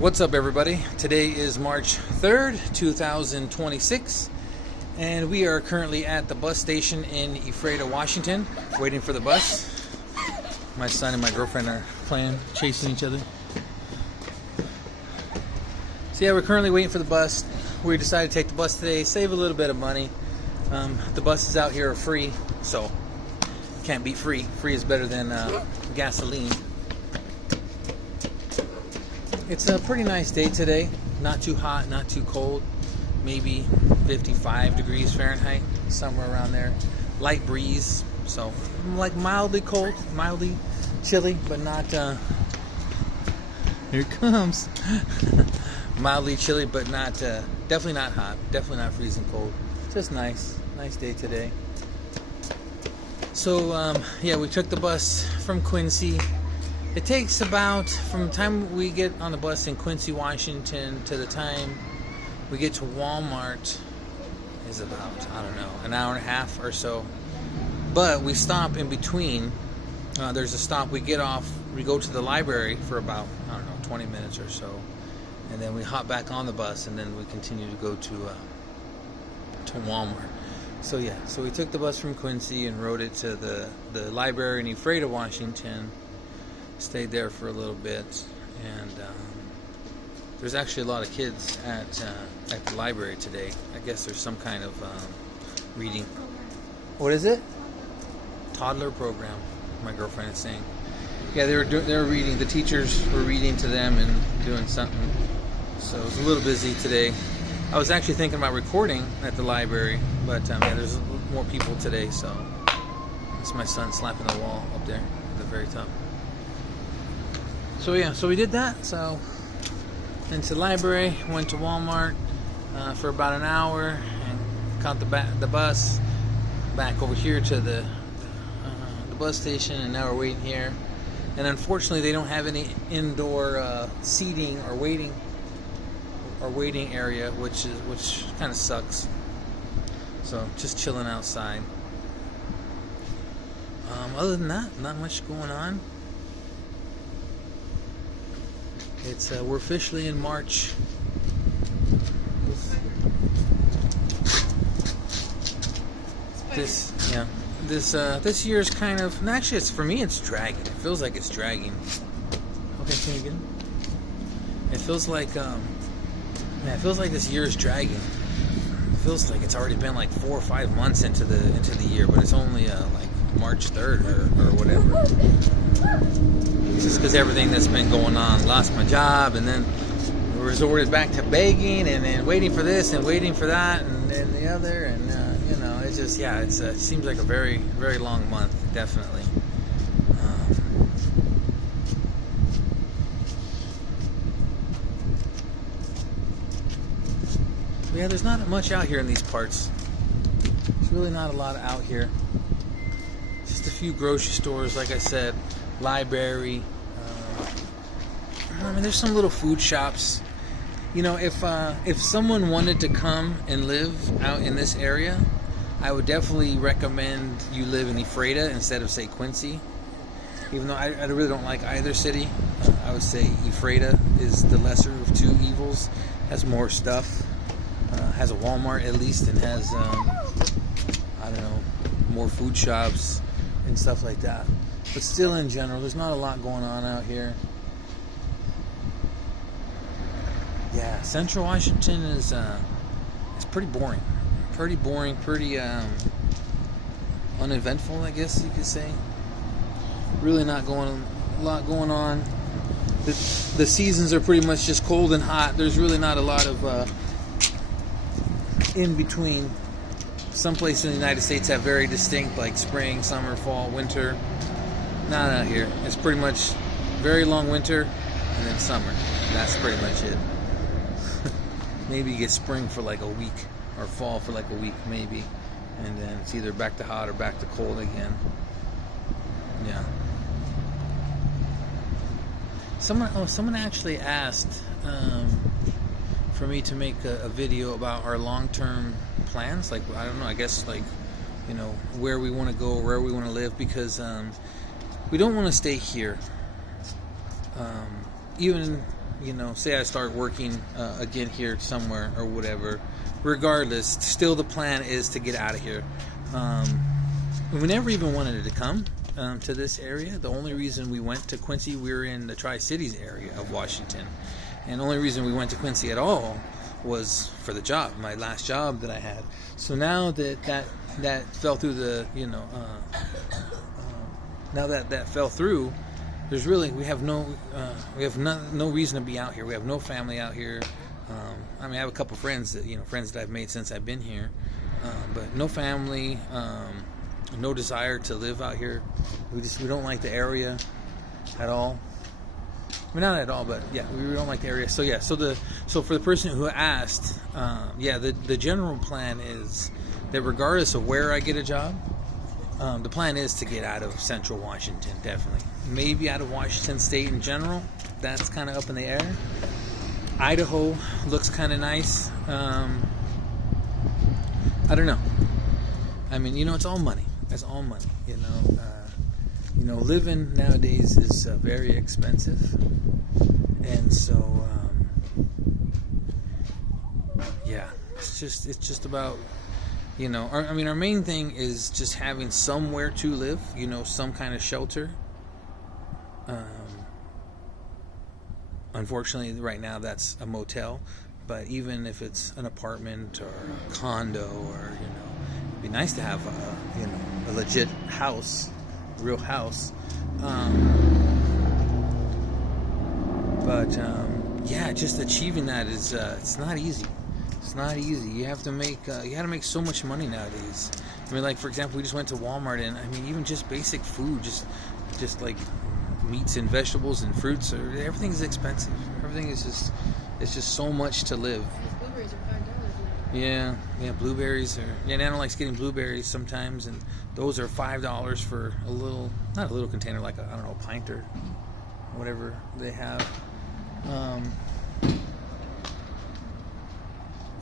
What's up, everybody? Today is March 3rd, 2026, and we are currently at the bus station in Ephrata, Washington, waiting for the bus. My son and my girlfriend are playing, chasing each other. So yeah, we're currently waiting for the bus. We decided to take the bus today, save a little bit of money. The buses out here are free, so can't beat free. Free is better than gasoline. It's a pretty nice day today. Not too hot, not too cold. Maybe 55 degrees Fahrenheit, somewhere around there. Light breeze, so like mildly cold, mildly chilly, but not. Here it comes. Mildly chilly, but not. Definitely not hot. Definitely not freezing cold. Just nice day today. So yeah, we took the bus from Quincy. It takes about, from the time we get on the bus in Quincy, Washington, to the time we get to Walmart is about, I don't know, an hour and a half or so. But we stop in between. There's a stop. We get off. We go to the library for about, I don't know, 20 minutes or so. And then we hop back on the bus, and then we continue to go to Walmart. So yeah, so we took the bus from Quincy and rode it to the library in Ephrata, Washington. Stayed there for a little bit, and there's actually a lot of kids at the library today. I guess there's some kind of reading. What is it? Toddler program. My girlfriend is saying. Yeah, they were reading. The teachers were reading to them and doing something. So it was a little busy today. I was actually thinking about recording at the library, but yeah, there's more people today. So it's my son slapping the wall up there at the very top. So yeah, so we did that. So into the library, went to Walmart for about an hour, and caught the bus back over here to the bus station, and now we're waiting here. And unfortunately, they don't have any indoor seating or waiting area, which kind of sucks. So just chilling outside. Other than that, not much going on. It's we're officially in March. This year's kind of, and actually, it's for me. It's dragging. It feels like it's dragging. Okay, can you get it? It feels like it feels like this year is dragging. It feels like it's already been like 4 or 5 months into the year, but it's only like March 3rd or whatever. Just because everything that's been going on. Lost my job, and then resorted back to begging, and then waiting for this and waiting for that and the other, and you know, it's just, yeah, it seems like a very, very long month, definitely. Yeah, there's not much out here in these parts. There's really not a lot out here. Just a few grocery stores, like I said, library. I mean, there's some little food shops. You know, if someone wanted to come and live out in this area, I would definitely recommend you live in Ephrata instead of, say, Quincy. Even though I really don't like either city, I would say Ephrata is the lesser of two evils. Has more stuff. Has a Walmart at least, and has I don't know, more food shops and stuff like that. But still, in general, there's not a lot going on out here. Yeah, Central Washington is it's pretty boring. Pretty boring, pretty uneventful, I guess you could say. Really not a lot going on. The seasons are pretty much just cold and hot. There's really not a lot of in between. Some places in the United States have very distinct, like spring, summer, fall, winter. Not out here. It's pretty much very long winter and then summer. That's pretty much it. Maybe you get spring for like a week, or fall for like a week, maybe, and then it's either back to hot or back to cold again. Yeah. Someone actually asked for me to make a video about our long-term plans. Like, I don't know, I guess, like, you know, where we want to go, where we want to live, because we don't want to stay here. Even you know, say I start working again here somewhere or whatever, regardless, still the plan is to get out of here. We never even wanted to come to this area. The only reason we went to Quincy, we were in the Tri-Cities area of Washington, and the only reason we went to Quincy at all was for the job, my last job that I had. So now that fell through the, you know, now that fell through, there's really, we have no reason to be out here. We have no family out here. I mean, I have a couple friends that, you know, friends that I've made since I've been here, but no family, no desire to live out here. We don't like the area at all. I mean, not at all, but yeah, we don't like the area. So yeah, so for the person who asked, yeah, the general plan is that regardless of where I get a job, the plan is to get out of Central Washington, definitely. Maybe out of Washington State in general. That's kind of up in the air. Idaho looks kind of nice. I don't know. I mean, you know, it's all money. It's all money. You know, living nowadays is very expensive, and so yeah, it's just about. You know, I mean, our main thing is just having somewhere to live, you know, some kind of shelter. Unfortunately, right now that's a motel, but even if it's an apartment or a condo, or, you know, it'd be nice to have a, you know, a legit house, a real house. But yeah, just achieving that is it's not easy. It's not easy. You have to make so much money nowadays. I mean, like, for example, we just went to Walmart, and I mean, even just basic food, just like meats and vegetables and fruits, everything's expensive. Everything is it's just so much to live. Blueberries are $5 now. Yeah, blueberries are. Yeah, Nana likes getting blueberries sometimes, and those are $5 for a little, not a little container, like a, I don't know, a pint or whatever they have.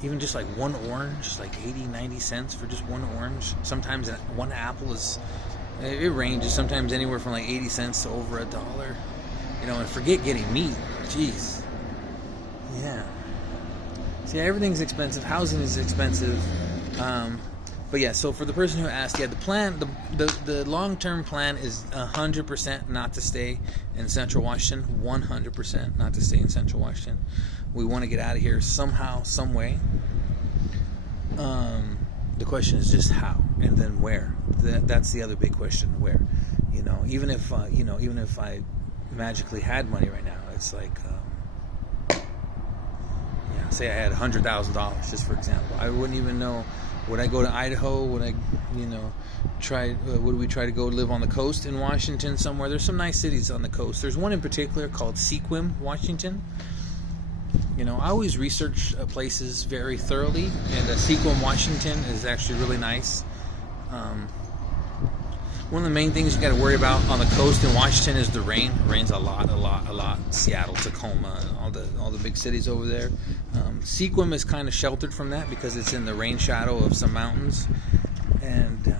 Even just like one orange, just like 80-90 cents for just one orange. Sometimes one apple is, it ranges sometimes anywhere from like 80 cents to over $1. You know, and forget getting meat. Jeez. Yeah. See, everything's expensive. Housing is expensive. But yeah, so for the person who asked, yeah, the plan, the long-term plan is 100% not to stay in Central Washington. 100% not to stay in Central Washington. We want to get out of here somehow, some way. The question is just how, and then where. That's the other big question: where. You know, even if I magically had money right now, it's like, yeah, say I had $100,000, just for example, I wouldn't even know. Would I go to Idaho? Would I, you know, would we try to go live on the coast in Washington somewhere? There's some nice cities on the coast. There's one in particular called Sequim, Washington. You know, I always research places very thoroughly, and Sequim, Washington is actually really nice. One of the main things you got to worry about on the coast in Washington is the rain. It rains a lot. Seattle, Tacoma, and all the big cities over there. Sequim is kind of sheltered from that because it's in the rain shadow of some mountains. And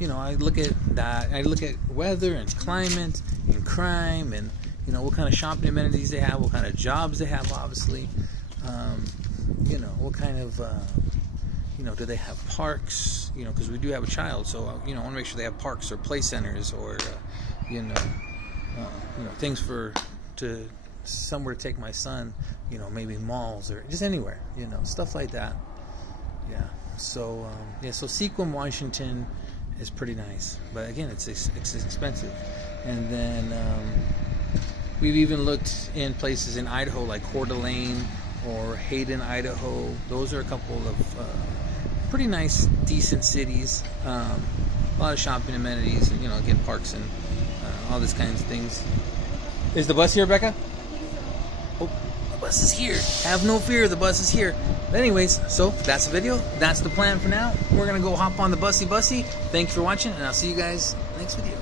you know, I look at that. I look at weather and climate and crime, and you know, what kind of shopping amenities they have, what kind of jobs they have, obviously. You know, what kind of you know, do they have parks? You know, because we do have a child, so you know, I want to make sure they have parks or play centers, or you know, things to somewhere to take my son. You know, maybe malls or just anywhere. You know, stuff like that. Yeah. So yeah. So Sequim, Washington, is pretty nice, but again, it's expensive. And then we've even looked in places in Idaho, like Coeur d'Alene or Hayden, Idaho. Those are a couple of pretty nice, decent cities. A lot of shopping amenities, and, you know, again, parks and all these kinds of things. Is the bus here, Becca? Oh, the bus is here. Have no fear, the bus is here. But anyways, so that's the video. That's the plan for now. We're going to go hop on the bussy. Thanks for watching, and I'll see you guys next video.